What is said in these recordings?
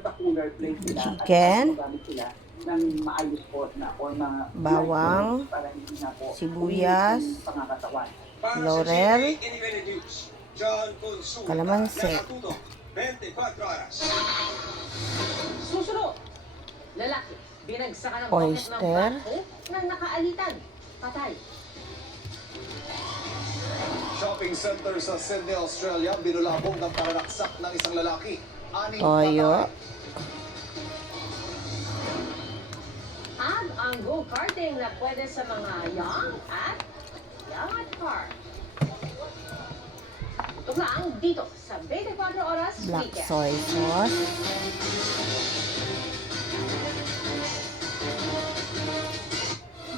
nasa cooler place sila. Chicken. At magamit sila ng maayos po na or mga Bawang, para hindi na po sibuyas, yung pangangatawan. laurel, kalamansi. Susunod, lalaki, binagsakan ng Oyster. bakit ng bako ng nakaalitan. Patay. Shopping center sa Sydney, Australia, binulabog ng pananaksak ng isang lalaki. Toyo. At ang go-karting na pwede sa mga young at heart. Ito lang dito sa 24 Oras Black Weekend. soy sauce.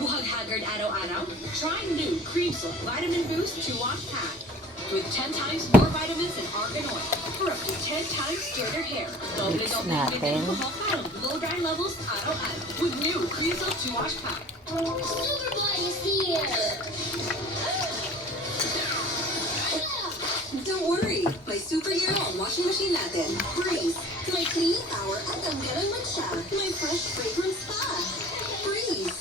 Buhag haggard araw-araw? Try new Cream Silk Vitamin Boost 2-wash pack. With 10 times more vitamins and argan oil for up to 10 times straighter hair. Mix natin. Low dry levels araw-araw with new Cream Silk 2-wash pack. Superfly is here! Don't worry, may superhero ang washing machine natin. Breeze. May cleaning power at tanggalan man siya. May fresh fragrance pa. Breeze.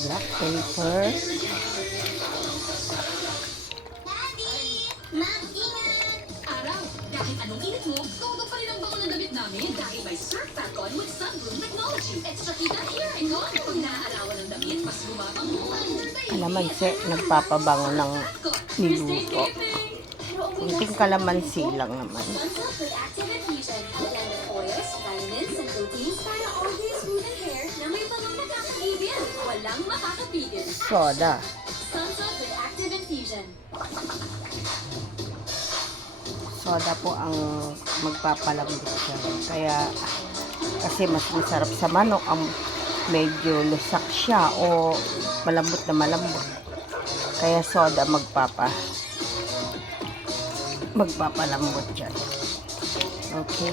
Black pepper. Daddy! Ma'am, ingat! Araw, kahit anong init mo, todo pa rin ang bango ng damit namin dahil may Surf Tackon with Sunroom Technology. Extra kita here and gone. Pag naaarawan ng damit, mas gumapang mo. Kalamansi, nagpapabango ng niluto. Kunting kalamansi lang naman. Sunsilk with active adhesion. Blend of oils, vitamins, and proteins para all day smooth and hair na may bangong nakakaibig. Walang makakapigil. Soda. Sunsilk with active infusion. Soda po ang magpapalambot siya. Kaya, kasi mas masarap sa manok ang medyo lusak siya o malambot na malambot. Kaya soda magpapalambot dyan. Okay?